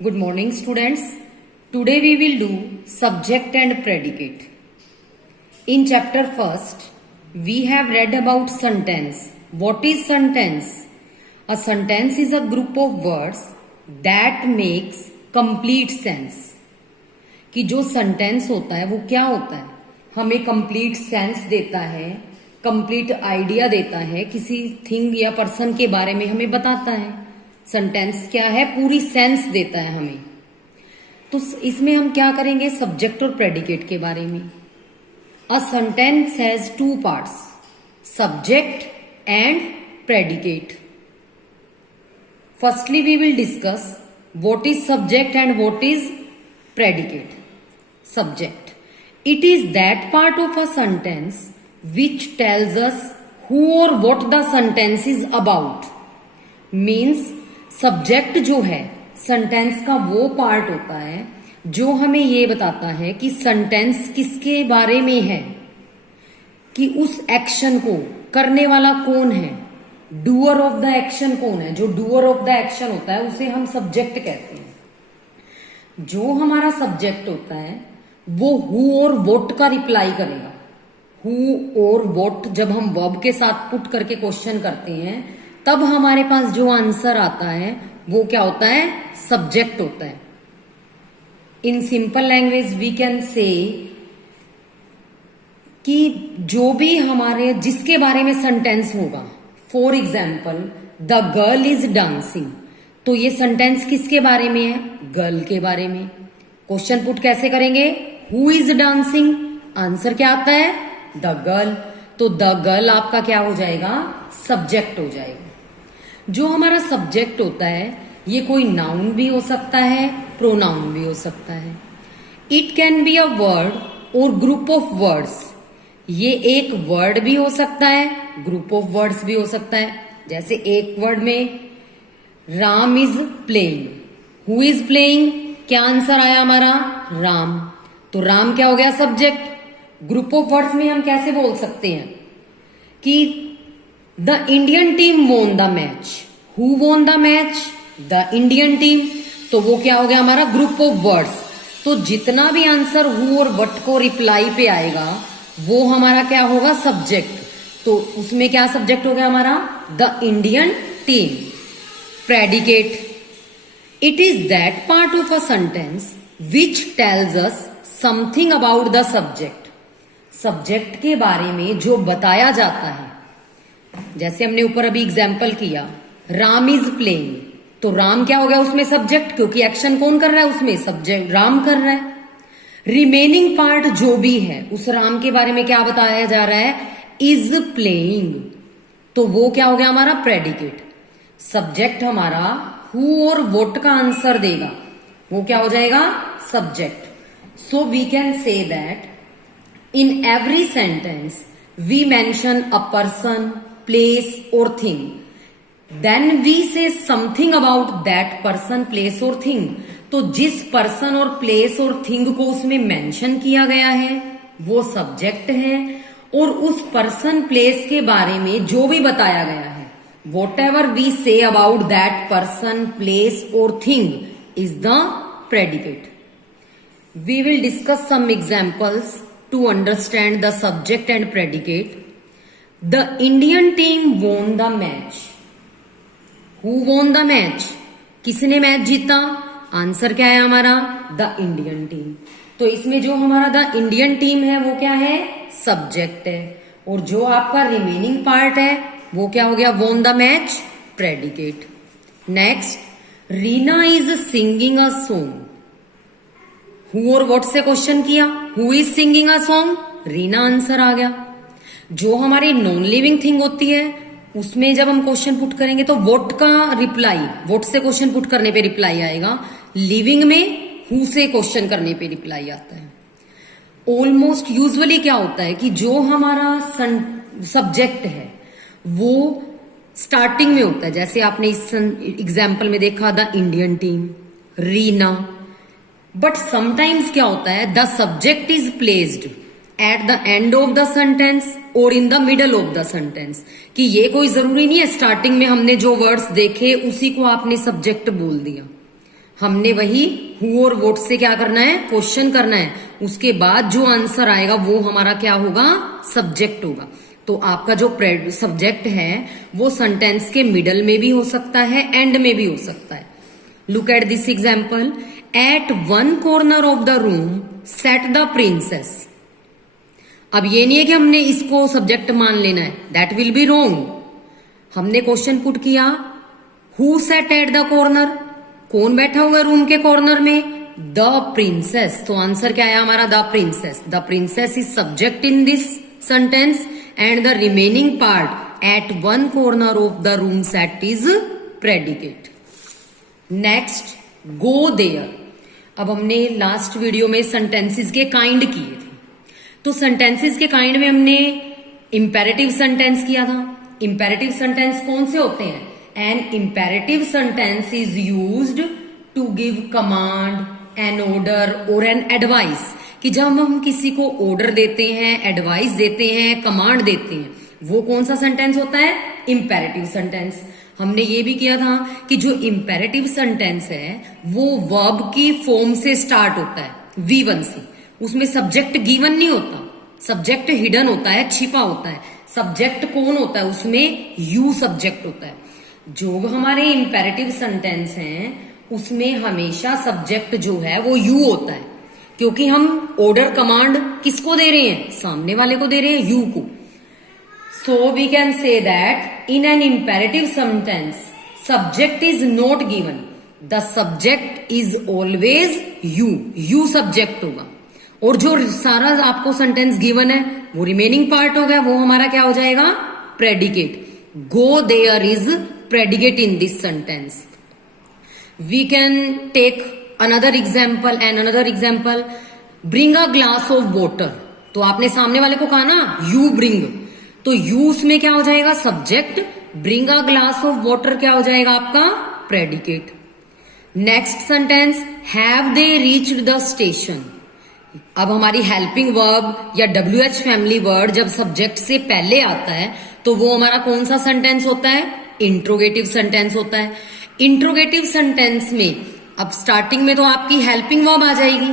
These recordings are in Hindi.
Good morning, students. Today we will do subject and predicate. In chapter first, we have read about sentence. What is sentence? A sentence is a group of words that makes complete sense. कि जो sentence होता है वो क्या होता है? हमें complete sense देता है, complete idea देता है, किसी thing या person के बारे में हमें बताता है. सेंटेंस क्या है? पूरी सेंस देता है हमें. तो इसमें हम क्या करेंगे? सब्जेक्ट और प्रेडिकेट के बारे में. A sentence has two parts, subject and predicate. Firstly we will discuss what is subject and what is predicate. Subject, it is that part of a sentence which tells us who और what the sentence is about. Means subject जो है सेंटेंस का वो पार्ट होता है जो हमें ये बताता है कि सेंटेंस किसके बारे में है, कि उस एक्शन को करने वाला कौन है, डूअर ऑफ द एक्शन कौन है. जो डूअर ऑफ द एक्शन होता है उसे हम सब्जेक्ट कहते हैं. जो हमारा सब्जेक्ट होता है वो हु और वोट का रिप्लाई करेगा. हु और वोट जब हम वर्ब के साथ पुट करके क्वेश्चन करते हैं तब हमारे पास जो आंसर आता है वो क्या होता है? सब्जेक्ट होता है. In simple language we can say कि जो भी हमारे जिसके बारे में सेंटेंस होगा, for example the girl is dancing, तो ये सेंटेंस किसके बारे में है? गर्ल के बारे में. क्वेश्चन पुट कैसे करेंगे? हु इज डांसिंग, आंसर क्या आता है? The girl. तो द गर्ल आपका क्या हो जाएगा? सब्जेक्ट हो जाएगा. जो हमारा सब्जेक्ट होता है ये कोई नाउन भी हो सकता है, प्रोनाउन भी हो सकता है. It can be a word और ग्रुप ऑफ वर्ड्स. ये एक वर्ड भी हो सकता है, ग्रुप ऑफ वर्ड्स भी हो सकता है. जैसे एक वर्ड में Ram is playing, who is playing, क्या आंसर आया हमारा? राम. तो राम क्या हो गया? सब्जेक्ट. ग्रुप ऑफ वर्ड्स में हम कैसे बोल सकते हैं कि द इंडियन टीम वोन द मैच. हु वोन the match? The Indian team. तो वो क्या हो गया हमारा? Group of words. तो जितना भी आंसर हु और वट को रिप्लाई पे आएगा वो हमारा क्या होगा? सब्जेक्ट. तो उसमें क्या सब्जेक्ट हो गया हमारा? The Indian team. Predicate, it is that part of a sentence which tells us something about the subject. Subject के बारे में जो बताया जाता है. जैसे हमने ऊपर अभी एग्जाम्पल किया, राम इज प्लेइंग, तो राम क्या हो गया उसमें? सब्जेक्ट, क्योंकि एक्शन कौन कर रहा है उसमें? सब्जेक्ट राम कर रहा है. रिमेनिंग पार्ट जो भी है उस राम के बारे में क्या बताया जा रहा है? Is playing. तो वो क्या हो गया हमारा? प्रेडिकेट. सब्जेक्ट हमारा हु और वोट का आंसर देगा, वो क्या हो जाएगा? Subject. So we can say that in every sentence we mention a person, place or thing, then we say something about that person, place or thing. तो जिस पर्सन और प्लेस और थिंग को उसमें मेंशन किया गया है वो सब्जेक्ट है, और उस पर्सन प्लेस के बारे में जो भी बताया गया है, whatever we say about that person place और thing is the predicate. We will discuss some examples to understand the subject and predicate. The Indian team won the match. Who won the match? किसने मैच जीता? आंसर क्या है हमारा? The Indian team. तो इसमें जो हमारा द इंडियन टीम है वो क्या है? सब्जेक्ट है. और जो आपका रिमेनिंग पार्ट है वो क्या हो गया? Won the match, predicate. Next, Reena is singing a song. Who और व्हाट से क्वेश्चन किया? Who is singing a song, Reena answer आ गया. जो हमारी नॉन लिविंग थिंग होती है उसमें जब हम क्वेश्चन पुट करेंगे तो व्हाट का रिप्लाई, व्हाट से क्वेश्चन पुट करने पे रिप्लाई आएगा. लिविंग में हु से क्वेश्चन करने पे रिप्लाई आता है. ऑलमोस्ट यूजुअली क्या होता है कि जो हमारा सब्जेक्ट है वो स्टार्टिंग में होता है. जैसे आपने इस एग्जाम्पल में देखा, the Indian team, Reena. But sometimes क्या होता है? The subject is placed at the end of the sentence और in the middle of the sentence. कि ये कोई जरूरी नहीं है स्टार्टिंग में हमने जो वर्ड्स देखे उसी को आपने सब्जेक्ट बोल दिया. हमने वही हु और व्हाट से क्या करना है, क्वेश्चन करना है। उसके बाद जो आंसर आएगा वो हमारा क्या होगा, सब्जेक्ट होगा। तो आपका जो सब्जेक्ट है वो सेंटेंस के मिडल में भी हो सकता है, एंड में भी हो सकता है। Look at this example, at one corner of the room sat the princess. अब ये नहीं है कि हमने इसको सब्जेक्ट मान लेना है, दैट विल बी रोंग। हमने क्वेश्चन पुट किया, who set at the corner, कौन बैठा हुआ रूम के कॉर्नर में, द प्रिंसेस। तो आंसर क्या आया हमारा, the princess. The princess is subject in this sentence and the remaining part at one corner of the room sat is predicate. Next, go there. अब हमने लास्ट वीडियो में सेंटेंसेस के काइंड किए थे, तो सेंटेंसेस के काइंड में हमने इंपेरेटिव सेंटेंस किया था। इंपेरेटिव सेंटेंस कौन से होते हैं, an imperative sentence is used to give command, an order और एन एडवाइस, कि जब हम किसी को ऑर्डर देते हैं, एडवाइस देते हैं, कमांड देते हैं, वो कौन सा सेंटेंस होता है, इंपेरेटिव सेंटेंस। हमने ये भी किया था कि जो इंपेरेटिव सेंटेंस है वो वर्ब की फॉर्म से स्टार्ट होता है, V1 से। उसमें सब्जेक्ट गिवन नहीं होता, सब्जेक्ट हिडन होता है, छिपा होता है। सब्जेक्ट कौन होता है उसमें, यू सब्जेक्ट होता है। जो हमारे इंपेरेटिव सेंटेंस हैं उसमें हमेशा सब्जेक्ट जो है वो यू होता है, क्योंकि हम ऑर्डर कमांड किसको दे रहे हैं, सामने वाले को दे रहे हैं, यू को। So we can say that in an imperative sentence subject is not given, the subject is always you, you subject होगा। और जो सारा आपको सेंटेंस गिवन है वो रिमेनिंग पार्ट हो गया, वो हमारा क्या हो जाएगा, predicate. Go there is predicate in this sentence. We can take another example and another example, bring a glass of water. तो आपने सामने वाले को कहा ना यू ब्रिंग, तो यू उसमें क्या हो जाएगा, subject. Bring a glass of water क्या हो जाएगा आपका, predicate. Next sentence, have they reached the station. अब हमारी हेल्पिंग वर्ब या WH फैमिली वर्ड जब सब्जेक्ट से पहले आता है तो वो हमारा कौन सा सेंटेंस होता है, इंट्रोगेटिव सेंटेंस होता है। इंट्रोगेटिव सेंटेंस में अब स्टार्टिंग में तो आपकी हेल्पिंग वर्ब आ जाएगी,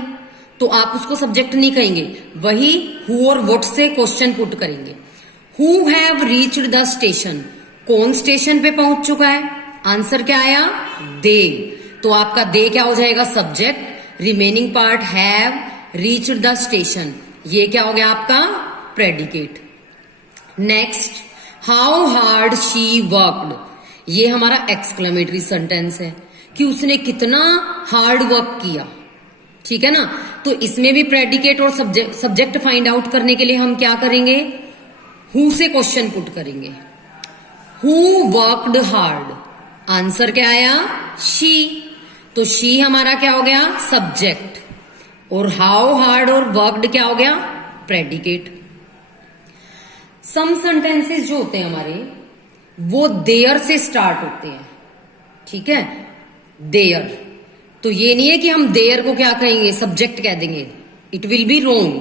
तो आप उसको सब्जेक्ट नहीं कहेंगे, वही हु और व्हाट से क्वेश्चन पुट करेंगे। Who have reached the station, कौन स्टेशन पे पहुंच चुका है, आंसर क्या आया, दे। तो आपका दे क्या हो जाएगा, subject. Remaining part have reached the station, ये क्या हो गया आपका, predicate. Next, how hard she worked, ये हमारा एक्सक्लेमेटरी सेंटेंस है कि उसने कितना हार्ड वर्क किया, ठीक है ना। तो इसमें भी प्रेडिकेट और सब्जेक्ट फाइंड आउट करने के लिए हम क्या करेंगे, हु से क्वेश्चन पुट करेंगे। हु वर्कड हार्ड, आंसर क्या आया, शी। तो शी हमारा क्या हो गया, सब्जेक्ट। और हाउ हार्ड और वर्कड क्या हो गया, प्रेडिकेट। सम सेंटेंसेस जो होते हैं हमारे वो देयर से स्टार्ट होते हैं, ठीक है, देयर। तो ये नहीं है कि हम देयर को क्या कहेंगे, सब्जेक्ट कह देंगे, it will be wrong.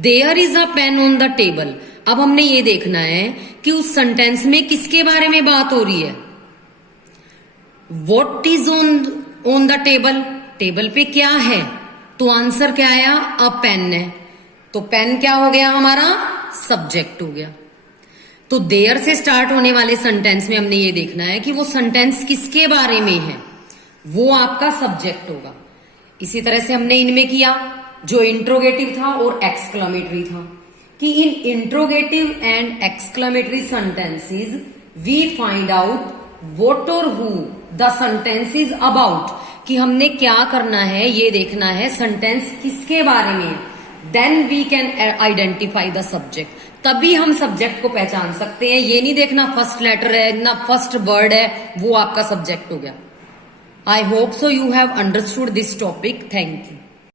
There is a pen on the table. अब हमने ये देखना है कि उस सेंटेंस में किसके बारे में बात हो रही है। What is on the table, table पे क्या है, तो आंसर क्या आया, अ पेन है। तो पेन क्या हो गया हमारा, सब्जेक्ट हो गया। तो देयर से स्टार्ट होने वाले सेंटेंस में हमने ये देखना है कि वो सेंटेंस किसके बारे में है, वो आपका सब्जेक्ट होगा। इसी तरह से हमने इनमें किया जो इंट्रोगेटिव था और एक्सक्लेमेटरी था, कि in interrogative and exclamatory sentences we find out what और who the sentence is about, कि हमने क्या करना है, ये देखना है सेंटेंस किसके बारे में है। Then we can identify the subject, तभी हम सब्जेक्ट को पहचान सकते हैं। ये नहीं देखना फर्स्ट लेटर है ना फर्स्ट वर्ड है, वो आपका सब्जेक्ट हो गया। I hope so you have understood this topic. Thank you.